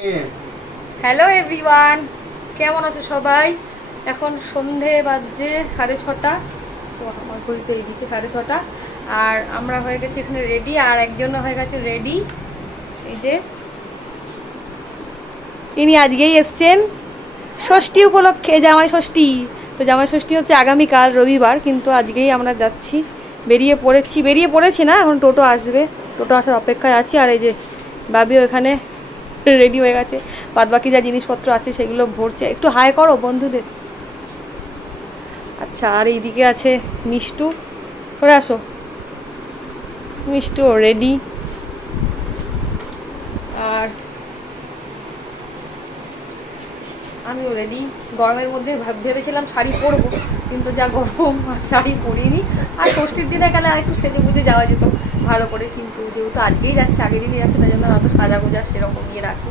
Hello everyone, কেমন আছো সবাই? এখন সন্ধে বাজে 6:30। তো আমার ঘড়িতে এইদিকে 6:30। আর আমরা হয়ে গেছি এখানে রেডি, আর একজন হয়ে গেছে রেডি। এই যে ইনি আজকেই এসছেন ষষ্ঠী উপলক্ষে, জামাই ষষ্ঠী। তো জামাই ষষ্ঠী হচ্ছে আগামীকাল রবিবার, কিন্তু আজকেই আমরা যাচ্ছি। বেরিয়ে পড়েছি না, এখন টোটো আসবে, টোটো আসার অপেক্ষায় আছি। আর এই যে বাবিও এখানে রেডি হয়ে গেছে, বাদ বাকি যা জিনিসপত্র আছে সেগুলো ভরছে। একটু হাই করো বন্ধুদের। আচ্ছা, আর এইদিকে আছে মিষ্টু, করে আসো। মিষ্টু রেডি। আর আমিও রেডি। গরমের মধ্যে ভেবেছিলাম শাড়ি পরবো, কিন্তু যা গরম শাড়ি পরিনি। আর ষষ্ঠীর দিনে গেলে আর একটু সেজে বুঝে যাওয়া যেত ভালো করে, কিন্তু যেহেতু আজকেই যাচ্ছে, আগের দিনই যাচ্ছে, তাই জন্য অত সাজা গোজা সেরকম ইয়ে রাখি,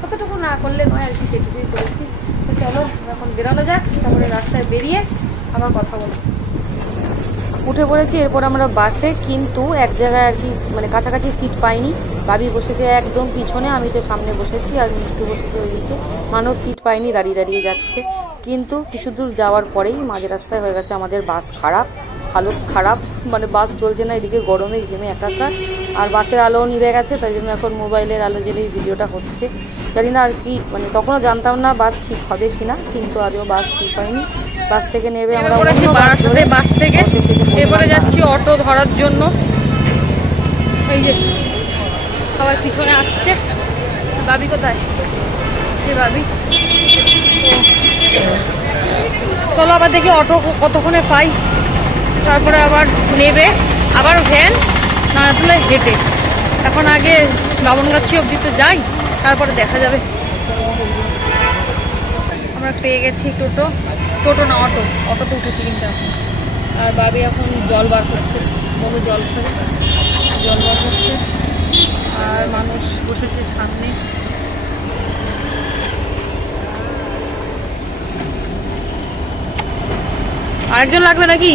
কতটুকু না করলে নয় আর কি, সেটুকুই করেছি। তো চলো এখন বেরোনো যাক, তারপরে রাস্তায় বেরিয়ে আবার কথা বলবো। উঠে পড়েছি, এরপর আমরা বাসে, কিন্তু এক জায়গায় আর কি মানে কাছাকাছি সিট পাইনি। বাবি বসেছে একদম পিছনে, আমি তো সামনে বসেছি, আর মিষ্টু বসেছে ওইদিকে। মানুষ সিট পাইনি, দাঁড়িয়ে দাঁড়িয়ে যাচ্ছে। কিন্তু কিছু দূর যাওয়ার পরেই মাঝ রাস্তায় হয়ে গেছে আমাদের বাস খারাপ, হালত খারাপ, মানে বাস চলছে না, এদিকে গরমে ঘেমে একাকার। আর বাসের আলোও নিভে গেছে, তাই জন্য এখন মোবাইলের আলো জ্বেলেই ভিডিওটা হচ্ছে। জানি না আর কি, মানে তখনও জানতাম না বাস ঠিক হবে কিনা, কিন্তু আজও বাস ঠিক হয়নি। বাস থেকে নেবে আমরা বাস থেকে এবারে যাচ্ছি অটো ধরার জন্য। এই যে সবাই পিছনে আসছে। বাবি কোথায়? যে বাবি, চলো আবার দেখি অটো কতক্ষণে পাই, তারপরে আবার নেবে, আবার ভ্যান, না তুলে হেঁটে। এখন আগে বামনগাছি অবধি তো যাই, তারপরে দেখা যাবে। আমরা পেয়ে গেছি টোটো, টোটো না অটোতে উঠেছি কিন্তু এখন। আর বাবি এখন জল বার করছে, বড় জল খাবে, জল বার করছে। আর মানুষ বসেছে সামনে। আরেকজন লাগবে নাকি?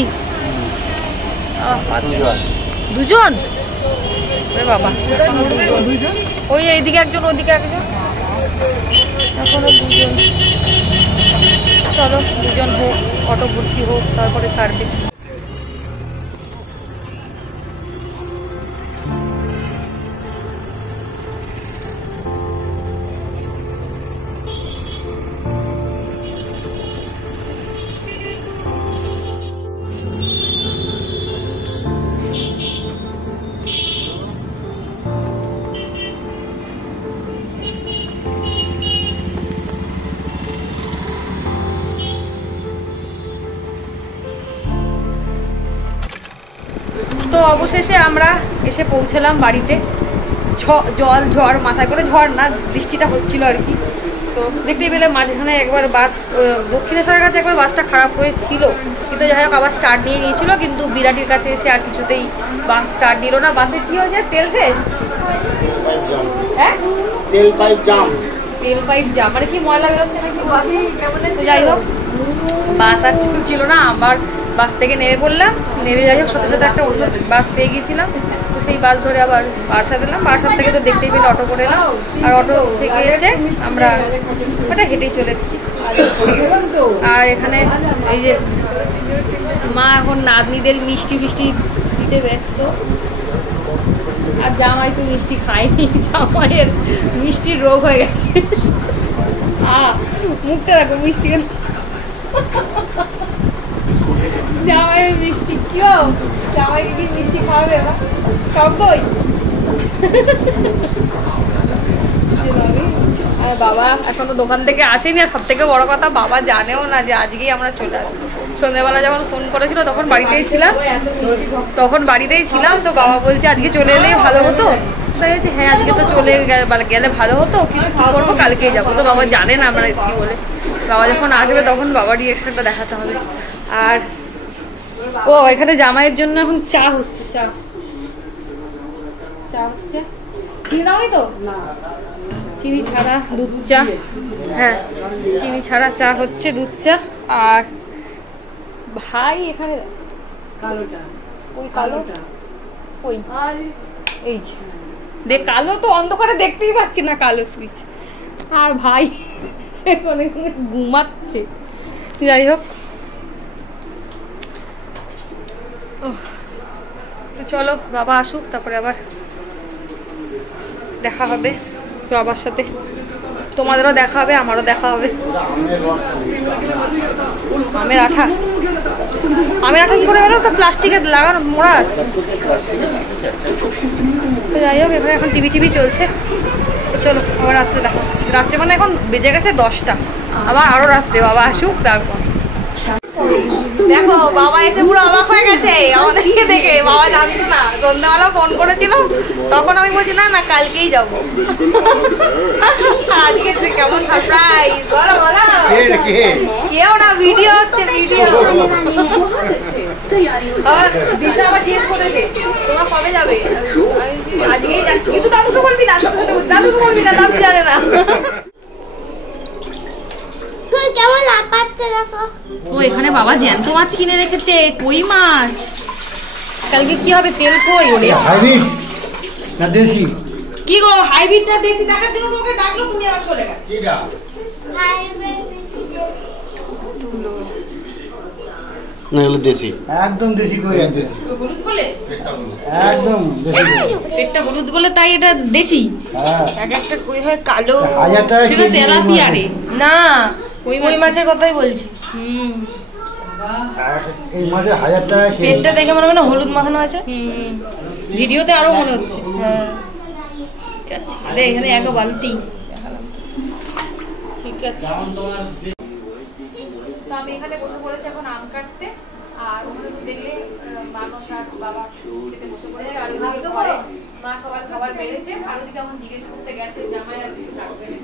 দুজন? বাবা, ওই এইদিকে একজন, ওইদিকে একজন, এখনো দুজন। চলো দুজন হোক, অটো ভর্তি হোক, তারপরে ছাড়বে। তো অবশেষে আমরা এসে পৌঁছলাম বাড়িতে। ঝড় মাথায় করে, ঝড় না, বৃষ্টিটা হচ্ছিল আর কি। তো দেখতেই পেলে মাঝখানে একবার বাস দক্ষিণেশ্বরের কাছে একবার বাসটা খারাপ হয়েছিল, কিন্তু যাই হোক আবার স্টার্ট নিয়ে নিয়েছিল। কিন্তু বিরাটির কাছে এসে আর কিছুতেই বাস স্টার্ট নিল না। বাসে কি হয়েছে? তেল শেষ। হ্যাঁ, তেল পাইপ জাম, মানে কি ময়লা বেরোচ্ছে নাকি বাসে। যাই হোক বাস আর ছিল না, আবার বাস থেকে নেমে পড়লাম। নেমে যাই হোক সাথে সাথে একটা অন্য বাস পেয়ে গিয়েছিলাম, তো সেই বাস ধরে আবার বাসাত এলাম। বাসার থেকে তো দেখতেই পেলে অটো করে এলাম, আর অটো থেকে এসে আমরা ওটা হেঁটেই চলে এসেছি। আর এখানে এই যে মা এখন নাতনিদের মিষ্টি ফিষ্টি দিতে ব্যস্ত। আর জামাই তো মিষ্টি খায়নি, জামাইয়ের মিষ্টির রোগ হয়ে গেছে। মুখটা দেখো মিষ্টি কেন, জামাইয়ের মিষ্টি। কেউ জামাইকে কি মিষ্টি খাওয়াবে? টক দই। বাবা এখনো দোকান থেকে আসেনি, আর সব থেকে বড় কথা বাবা জানেও না যে আজকেই আমরা চলে আসছি। সন্ধ্যাবেলা যখন ফোন করেছিল তখন বাড়িতেই ছিলাম, তো বাবা বলছে আজকে চলে এলেই ভালো হতো। তাই বলছি হ্যাঁ আজকে তো চলে গেলে ভালো হতো, কিন্তু কী করবো, কালকেই যাবো। তো বাবা জানে না আমরা এসছি বলে। বাবা যখন আসবে তখন বাবার রিয়েকশনটা দেখাতে হবে। আর ও এখানে জামাইয়ের জন্য এখন চা হচ্ছে, চা হচ্ছে। চিনি দাওনি তো? না, চিনি ছাড়া দুধ চা। হ্যাঁ, চিনি ছাড়া চা হচ্ছে, দুধ চা। আর ভাই এখানে ওই কালোটা, ওই এই দেখ, কালো তো অন্ধকারে দেখতেই পাচ্ছি না, কালো সুইচ। আর ভাই এখন ঘুমাচ্ছে। যাই হোক, তো চলো বাবা আসুক, তারপরে আবার দেখা হবে বাবার সাথে, তোমাদেরও দেখা হবে, আমারও দেখা হবে। আমের আঠা, আমের আঠা কি করে গেল? তো প্লাস্টিকের লাগানো মোড়া আছে। তো যাই হোক, এখানে এখন টিভি চলছে। তো চলো আবার রাত্রে দেখা হচ্ছে। রাত্রে মানে এখন বেজে গেছে 10টা, আবার আরো রাত্রে বাবা আসুক তারপর। দেখো বাবা এসে পুরো অবাক হয়ে গেছে আমাদেরকে দেখে। বাবা জানতো না, সন্ধ্যাবেলা ফোন করেছিল, তখন আমি বলছি না না কালকেই যাবো। আজকে কেমন সারপ্রাইজ, বলো বলো। কেউ না, ভিডিও হচ্ছে, ভিডিও। দিশা আবার জিজ্ঞেস করেছে তোমরা কবে যাবে, আজকেই যাচ্ছি, কিন্তু দাদু তো বলবি না, দাদু তো বলবি না, দাদু জানে না। কেমন লাপাচ্ছে দেখো। ও এখানে বাবা জ্যান্ত মাছ কিনে রেখেছে, কই মাছ। কালকে কি হবে, তেল কই? ওরে হাইব্রিড না দেশি? কি গো, হাইব্রিড না দেশি? দেখা দিও, তোমাকে ডাকলো তুমি আবার চলে গেলে। কিটা না এগুলো দেশি, একদম দেশি কই, দেশি হলুদ বলে, একদম দেশি। পেটটা হলুদ বলে তাই এটা দেশি। হ্যাঁ, এক একটা কই হয় কালো। 1000 টাকা সেটা কেজি। তেলাপিয়া রে। না, কই কই মাছের কথাই বলছি। এই মাঝে 1000 টাকা কেজি। পেটটা দেখে মনে হয় না হলুদ মাখানো আছে। ভিডিওতে আরো মনে হচ্ছে। হ্যাঁ ঠিক আছে, আরে এখানে এক বালতি ঠিক আছে। তো আমি এখানে বসে পড়েছি এখন আম কাটতে, আর ওখানে তো দেখলে মানুষ আর বাবা খেতে বসে পড়েছে। আর ওদিকে ঘরে মা সবার খাবার বেড়েছে, আর ওদিকে এখন জিজ্ঞেস করতে গেছে জামাই আর কিছু লাগবে না।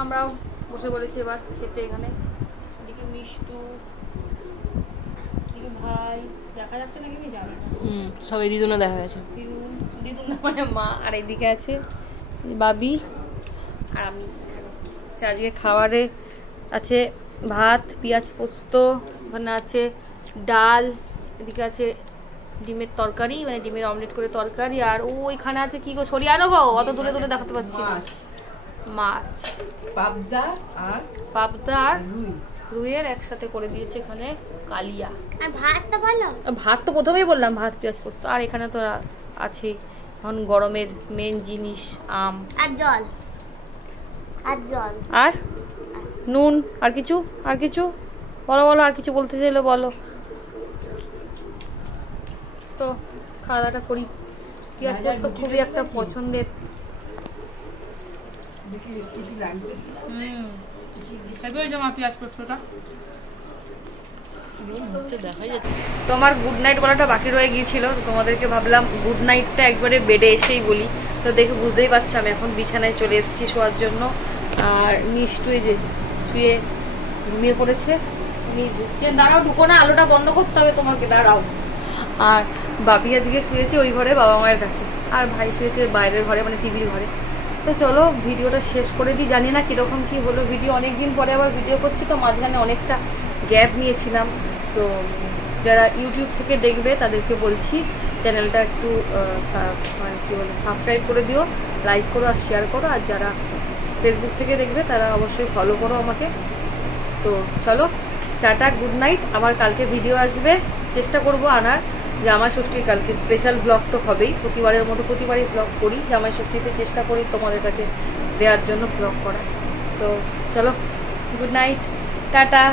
আমরাও বসে পড়েছি এবার খেতে। এখানে এদিকে মিষ্টু, ভাই দেখা যাচ্ছে নাকি আমি জানি না, সবাই দিদুনা দেখা গেছে। দিদুন না মানে মা, আর এইদিকে আছে বাবি আর আমি। আজকে খাবারে আছে ভাত, পেঁয়াজ পোস্ত, ওখানে আছে ডাল, এদিকে আছে ডিমের তরকারি, মানে ডিমের অমলেট করে তরকারি, আর ওইখানে আছে কি গো, সরিয়ে আনো গো, অত দূরে দূরে দেখাতে পাচ্ছি না। মাছ, পাবদা আর রুইয়ের একসাথে করে দিয়েছে এখানে কালিয়া। আর ভাতটা ভালো, ভাত তো প্রথমেই বললাম, ভাত পেঁয়াজ পোস্ত। আর এখানে তো আছে এখন গরমের মেন জিনিস আম আর জল, আর জল, আর নুন। আর কিছু, আর কিছু বলো বলো, আর কিছু বলতে চাইলে বলো। তো খাওয়া দাওয়াটা করি। পেঁয়াজ পোস্ত খুবই একটা পছন্দের। পেঁয়াজ পোস্তটা তোমার গুড নাইট বলাটা বাকি রয়ে গিয়েছিল, তোমাদেরকে ভাবলাম গুড নাইটটা একবারে বেডে এসেই বলি। তো দেখে বুঝতেই পারছো আমি এখন বিছানায় চলে এসেছি শোয়ার জন্য। আর মিষ্টু এই যে শুয়ে ঘুমিয়ে পড়েছে, উনি ঢুকছেন। দাঁড়াও, ঢুকো না, আলোটা বন্ধ করতে হবে তোমাকে, দাঁড়াও। আর বাবিয়া দিকে শুয়েছে ওই ঘরে বাবা মায়ের কাছে, আর ভাই শুয়েছে বাইরের ঘরে, মানে টিভির ঘরে। তো চলো ভিডিওটা শেষ করে দিই। জানি না কীরকম কী হলো ভিডিও, অনেকদিন পরে আবার ভিডিও করছি, তো মাঝখানে অনেকটা গ্যাপ নিয়েছিলাম। তো যারা ইউটিউব থেকে দেখবে তাদেরকে বলছি চ্যানেলটা একটু মানে কী বলে সাবস্ক্রাইব করে দিও, লাইক করো আর শেয়ার করো। আর যারা ফেসবুক থেকে দেখবে তারা অবশ্যই ফলো করো আমাকে। তো চলো টাটা, গুড নাইট। আবার কালকে ভিডিও আসবে, চেষ্টা করব আনার। জামাই ষষ্ঠীর কালকে স্পেশাল ব্লগ তো হবেই, প্রতিবারের মতো প্রতিবারই ব্লগ করি। জামাই ষষ্ঠীতে চেষ্টা করি তোমাদের কাছে দেওয়ার জন্য ব্লগ করা। তো চলো গুড নাইট, টাটা।